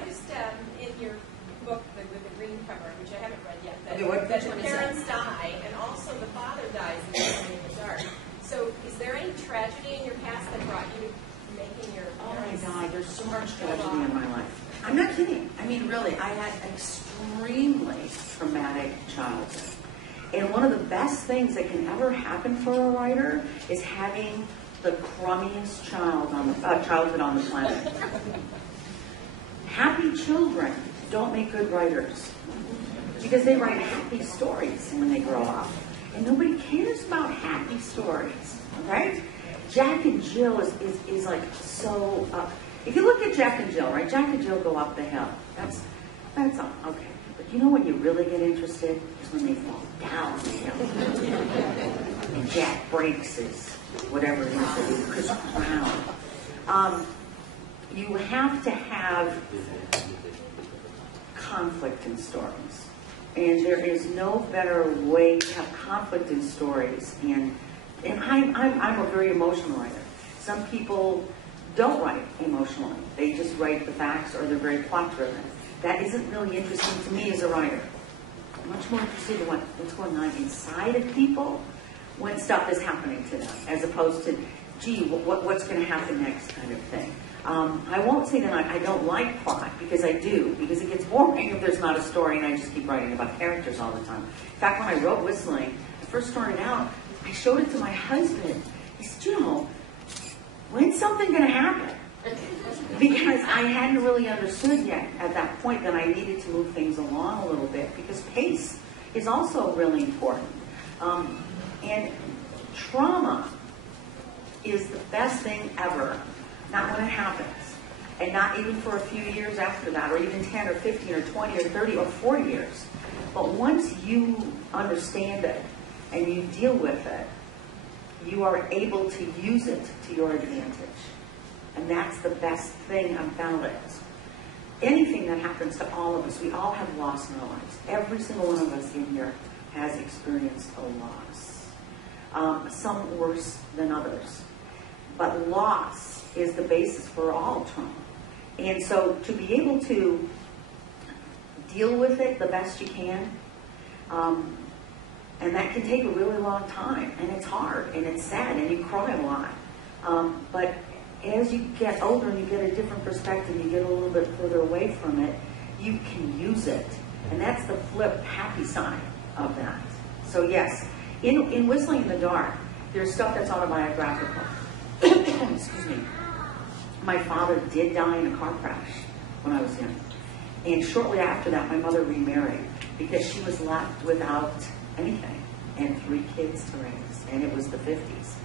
noticed in your book with the green cover, which I haven't read yet, that, that the parents die, and also the father dies in the dark. So is there any tragedy in your past that brought you to making your parents? Oh my God, there's so much tragedy in my life. I'm not kidding. I mean, really, I had an extremely traumatic childhood. And one of the best things that can ever happen for a writer is having the crummiest childhood on the planet. Happy children don't make good writers because they write happy stories when they grow up. And nobody cares about happy stories, right? Jack and Jill is like so up. If you look at Jack and Jill, right? Jack and Jill go up the hill. That's all, okay. But you know when you really get interested is when they fall down the hill. And Jack breaks his, whatever it is, his crown. You have to have conflict in stories. And there is no better way to have conflict in stories. And I'm a very emotional writer. Some people don't write emotionally. They just write the facts, or they're very plot driven. That isn't really interesting to me as a writer. I'm much more interested in what's going on inside of people when stuff is happening to them, as opposed to, gee, what's going to happen next kind of thing. I won't say that I don't like plot, because I do, because it gets boring if there's not a story and I just keep writing about characters all the time. In fact, when I wrote Whistling, I first started out, I showed it to my husband. He said, you know, when's something going to happen? Because I hadn't really understood yet at that point that I needed to move things along a little bit, because pace is also really important. And trauma is the best thing ever, not when it happens, and not even for a few years after that, or even 10 or 15 or 20 or 30 or 40 years. But once you understand it and you deal with it, you are able to use it to your advantage. And that's the best thing about it. Anything that happens to all of us, we all have loss in our lives. Every single one of us in here has experienced a loss. Some worse than others. But loss is the basis for all trauma. And so to be able to deal with it the best you can, and that can take a really long time, and it's hard, and it's sad, and you cry a lot. But as you get older and you get a different perspective, you get a little bit further away from it, you can use it. And that's the flip, happy side of that. So yes, in Whistling in the Dark, there's stuff that's autobiographical. Excuse me. My father did die in a car crash when I was young. And shortly after that, my mother remarried because she was left without anything and 3 kids to raise. And it was the 50s.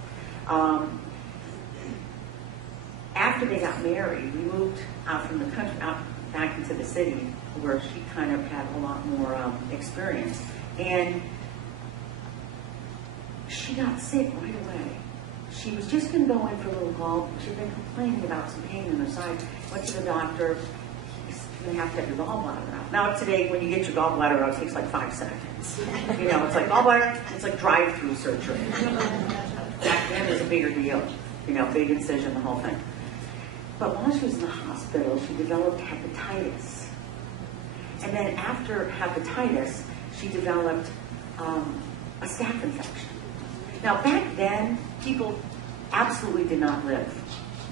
After they got married, we moved out from the country, out back into the city, where she kind of had a lot more experience. And she got sick right away. She was just going to go in for a little gall. She'd been complaining about some pain in her side. Went to the doctor. He's going to have your gallbladder out. Now today, when you get your gallbladder out, it takes like 5 seconds. You know, it's like gallbladder, it's like drive-through surgery. Back then, it was a bigger deal. You know, big incision, the whole thing. But while she was in the hospital, she developed hepatitis. And then after hepatitis, she developed a staph infection. Now back then, people absolutely did not live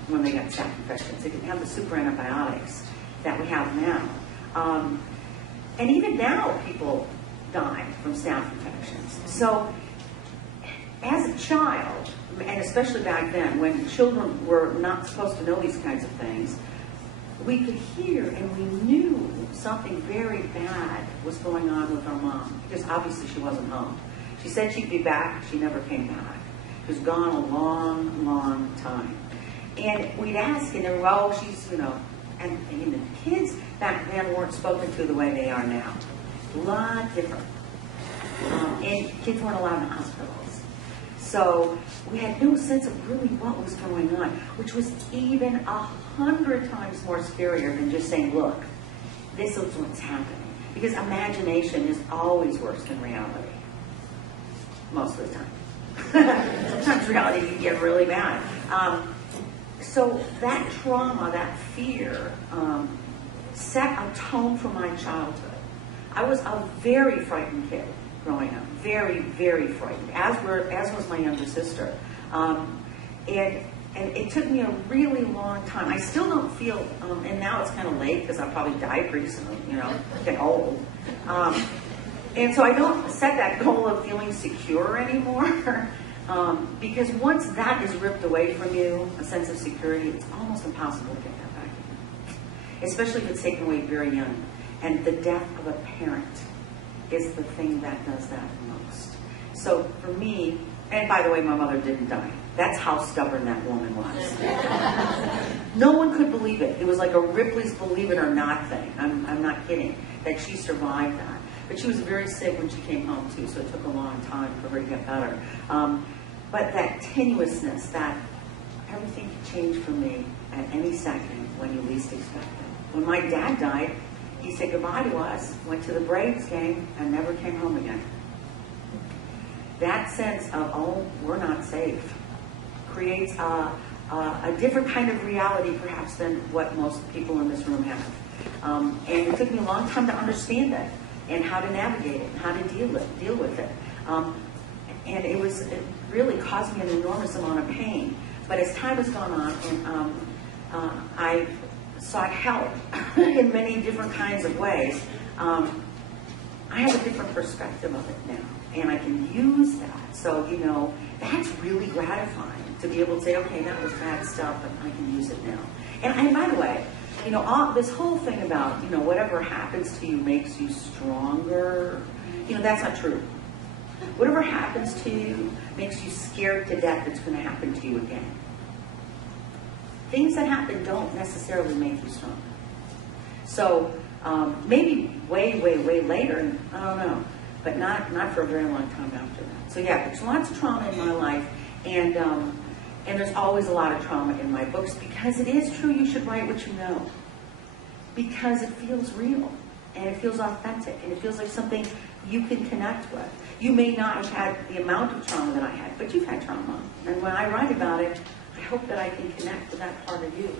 when they got staph infections. They didn't have the super antibiotics that we have now. And even now, people die from staph infections. So as a child, and especially back then, when children were not supposed to know these kinds of things, we could hear and we knew something very bad was going on with our mom, because obviously she wasn't home. She said she'd be back. She never came back. She was gone a long, long time. And we'd ask, and they were, oh, she's, you know, and the kids back then weren't spoken to the way they are now. A lot different. And kids weren't allowed in hospitals. So we had no sense of really what was going on, which was even 100 times more scarier than just saying, look, this is what's happening. Because imagination is always worse than reality. Most of the time. Sometimes reality can get really bad. So that trauma, that fear, set a tone for my childhood. I was a very frightened kid growing up, very, very frightened, as was my younger sister. And it took me a really long time. I still don't feel, and now it's kind of late because I'll probably die pretty soon, you know, get old. And so I don't set that goal of feeling secure anymore. Because once that is ripped away from you, a sense of security, it's almost impossible to get that back again. Especially if it's taken away very young. And the death of a parent is the thing that does that most. So for me, and by the way, my mother didn't die. That's how stubborn that woman was. No one could believe it. It was like a Ripley's Believe It or Not thing. I'm not kidding, that she survived that. But she was very sick when she came home too, so it took a long time for her to get better. But that tenuousness, that everything could change for me at any second when you least expect it. When my dad died, he said goodbye to us, went to the Braves game, and never came home again. That sense of, oh, we're not safe, creates a different kind of reality perhaps than what most people in this room have. And it took me a long time to understand it and how to navigate it and how to deal with it. And it really caused me an enormous amount of pain. But as time has gone on, and I've sought help in many different kinds of ways, I have a different perspective of it now. And I can use that. So, you know, that's really gratifying to be able to say, okay, that was bad stuff, and I can use it now. And by the way, you know, this whole thing about, you know, whatever happens to you makes you stronger, you know, that's not true. Whatever happens to you makes you scared to death it's going to happen to you again. Things that happen don't necessarily make you stronger. So maybe way, way, way later, I don't know, but not for a very long time after that. So yeah, there's lots of trauma in my life, and there's always a lot of trauma in my books, because it is true you should write what you know, because it feels real, and it feels authentic, and it feels like something you can connect with. You may not have had the amount of trauma that I had, but you've had trauma, and when I write about it, I hope that I can connect with that part of you.